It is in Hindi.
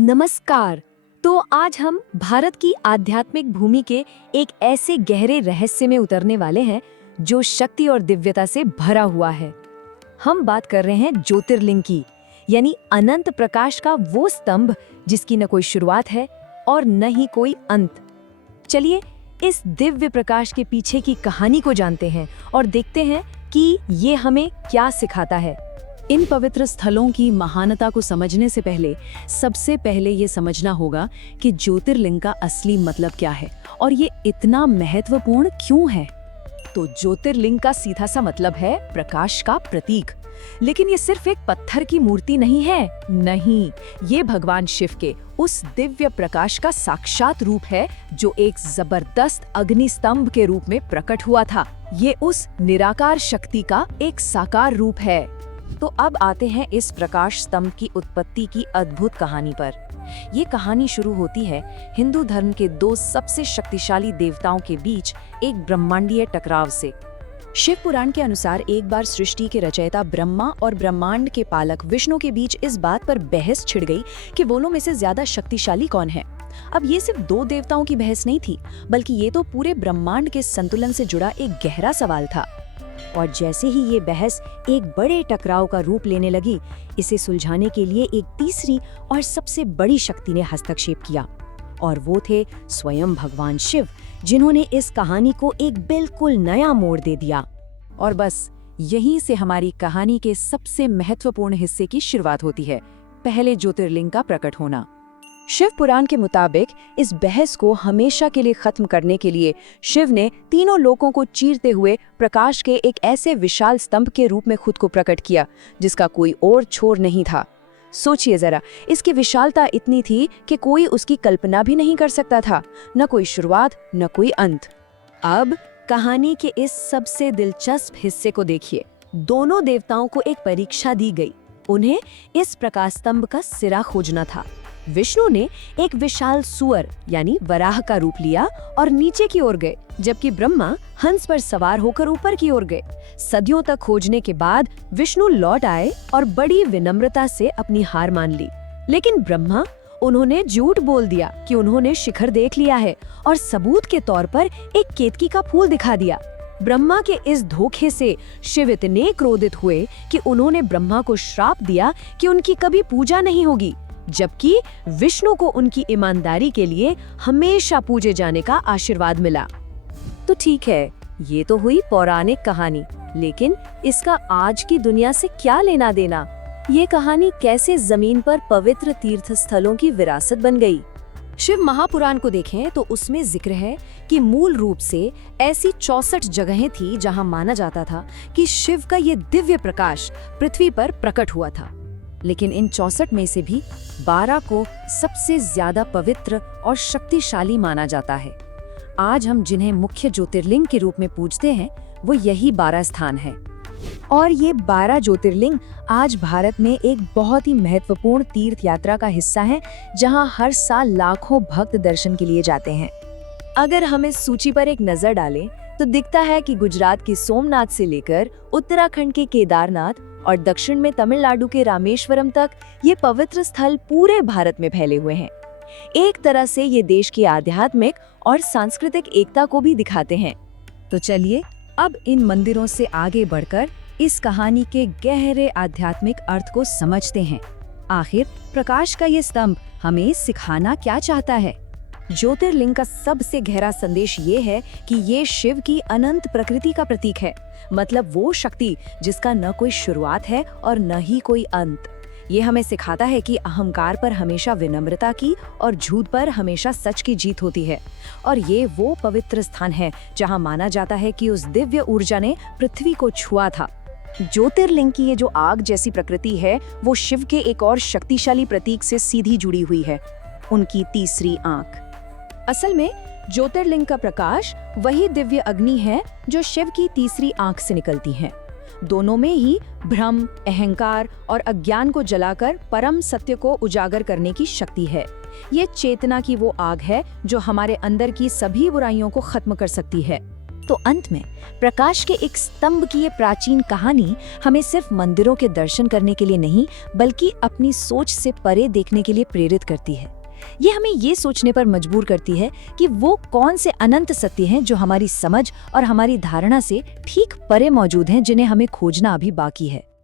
नमस्कार। तो आज हम भारत की आध्यात्मिक भूमि के एक ऐसे गहरे रहस्य में उतरने वाले हैं जो शक्ति और दिव्यता से भरा हुआ है। हम बात कर रहे हैं ज्योतिर्लिंग की, यानी अनंत प्रकाश का वो स्तंभ जिसकी न कोई शुरुआत है और न ही कोई अंत। चलिए इस दिव्य प्रकाश के पीछे की कहानी को जानते हैं और देखते हैं कि ये हमें क्या सिखाता है। इन पवित्र स्थलों की महानता को समझने से पहले सबसे पहले ये समझना होगा कि ज्योतिर्लिंग का असली मतलब क्या है और ये इतना महत्वपूर्ण क्यों है। तो ज्योतिर्लिंग का सीधा सा मतलब है प्रकाश का प्रतीक। लेकिन ये सिर्फ एक पत्थर की मूर्ति नहीं है, नहीं, ये भगवान शिव के उस दिव्य प्रकाश का साक्षात रूप है जो एक जबरदस्त अग्नि स्तंभ के रूप में प्रकट हुआ था। ये उस निराकार शक्ति का एक साकार रूप है। तो अब आते हैं इस प्रकाश स्तंभ की उत्पत्ति की अद्भुत कहानी पर। ये कहानी शुरू होती है हिंदू धर्म के दो सबसे शक्तिशाली देवताओं के बीच एक ब्रह्मांडीय टकराव से। शिव पुराण के अनुसार एक बार सृष्टि के रचयिता ब्रह्मा और ब्रह्मांड के पालक विष्णु के बीच इस बात पर बहस छिड़ गई कि दोनों में से ज्यादा शक्तिशाली कौन है। अब ये सिर्फ दो देवताओं की बहस नहीं थी, बल्कि ये तो पूरे ब्रह्मांड के संतुलन से जुड़ा एक गहरा सवाल था। और जैसे ही ये बहस एक बड़े टकराव का रूप लेने लगी, इसे सुलझाने के लिए एक तीसरी और सबसे बड़ी शक्ति ने हस्तक्षेप किया, और वो थे स्वयं भगवान शिव, जिन्होंने इस कहानी को एक बिल्कुल नया मोड़ दे दिया। और बस यहीं से हमारी कहानी के सबसे महत्वपूर्ण हिस्से की शुरुआत होती है, पहले ज्योतिर्लिंग का प्रकट होना। शिव पुराण के मुताबिक इस बहस को हमेशा के लिए खत्म करने के लिए शिव ने तीनों लोकों को चीरते हुए प्रकाश के एक ऐसे विशाल स्तंभ के रूप में खुद को प्रकट किया जिसका कोई और छोर नहीं था। सोचिए जरा, इसकी विशालता इतनी थी कि कोई उसकी कल्पना भी नहीं कर सकता था, न कोई शुरुआत न कोई अंत। अब कहानी के इस सबसे दिलचस्प हिस्से को देखिए। दोनों देवताओं को एक परीक्षा दी गई। उन्हें इस प्रकाश स्तंभ का सिरा खोजना था। विष्णु ने एक विशाल सुअर यानी वराह का रूप लिया और नीचे की ओर गए, जबकि ब्रह्मा हंस पर सवार होकर ऊपर की ओर गए। सदियों तक खोजने के बाद विष्णु लौट आए और बड़ी विनम्रता से अपनी हार मान ली। लेकिन ब्रह्मा, उन्होंने झूठ बोल दिया कि उन्होंने शिखर देख लिया है और सबूत के तौर पर एक केतकी का फूल दिखा दिया। ब्रह्मा के इस धोखे से शिव इतने क्रोधित हुए कि उन्होंने ब्रह्मा को श्राप दिया कि उनकी कभी पूजा नहीं होगी, जबकि विष्णु को उनकी ईमानदारी के लिए हमेशा पूजे जाने का आशीर्वाद मिला। तो ठीक है, ये तो हुई पौराणिक कहानी, लेकिन इसका आज की दुनिया से क्या लेना देना? ये कहानी कैसे जमीन पर पवित्र तीर्थ स्थलों की विरासत बन गई? शिव महापुराण को देखें तो उसमें जिक्र है कि मूल रूप से ऐसी 64 जगहें थी जहां माना जाता था कि शिव का ये दिव्य प्रकाश पृथ्वी पर प्रकट हुआ था। लेकिन इन 64 में से भी 12 को सबसे ज्यादा पवित्र और शक्तिशाली माना जाता है। आज हम जिन्हें मुख्य ज्योतिर्लिंग के रूप में पूजते हैं, वो यही 12 स्थान हैं। और ये 12 ज्योतिर्लिंग आज भारत में एक बहुत ही महत्वपूर्ण तीर्थ यात्रा का हिस्सा हैं, जहां हर साल लाखों भक्त दर्शन के लिए जाते हैं। अगर हम इस सूची पर एक नजर डालें तो दिखता है कि गुजरात के सोमनाथ से लेकर उत्तराखंड के केदारनाथ और दक्षिण में तमिलनाडु के रामेश्वरम तक ये पवित्र स्थल पूरे भारत में फैले हुए हैं। एक तरह से ये देश की आध्यात्मिक और सांस्कृतिक एकता को भी दिखाते हैं। तो चलिए अब इन मंदिरों से आगे बढ़कर इस कहानी के गहरे आध्यात्मिक अर्थ को समझते हैं। आखिर प्रकाश का ये स्तंभ हमें सिखाना क्या चाहता है? ज्योतिर्लिंग का सबसे गहरा संदेश ये है कि ये शिव की अनंत प्रकृति का प्रतीक है, मतलब वो शक्ति जिसका न कोई शुरुआत है और न ही कोई अंत। ये हमें सिखाता है कि अहंकार पर हमेशा विनम्रता की और झूठ पर हमेशा सच की जीत होती है। और ये वो पवित्र स्थान है जहां माना जाता है कि उस दिव्य ऊर्जा ने पृथ्वी को छुआ था। ज्योतिर्लिंग की ये जो आग जैसी प्रकृति है, वो शिव के एक और शक्तिशाली प्रतीक से सीधी जुड़ी हुई है, उनकी तीसरी आंख। असल में ज्योतिर्लिंग का प्रकाश वही दिव्य अग्नि है जो शिव की तीसरी आंख से निकलती है। दोनों में ही भ्रम, अहंकार और अज्ञान को जलाकर परम सत्य को उजागर करने की शक्ति है। ये चेतना की वो आग है जो हमारे अंदर की सभी बुराइयों को खत्म कर सकती है। तो अंत में प्रकाश के एक स्तंभ की ये प्राचीन कहानी हमें सिर्फ मंदिरों के दर्शन करने के लिए नहीं, बल्कि अपनी सोच से परे देखने के लिए प्रेरित करती है। ये हमें ये सोचने पर मजबूर करती है कि वो कौन से अनंत सत्य हैं जो हमारी समझ और हमारी धारणा से ठीक परे मौजूद हैं, जिन्हें हमें खोजना अभी बाकी है।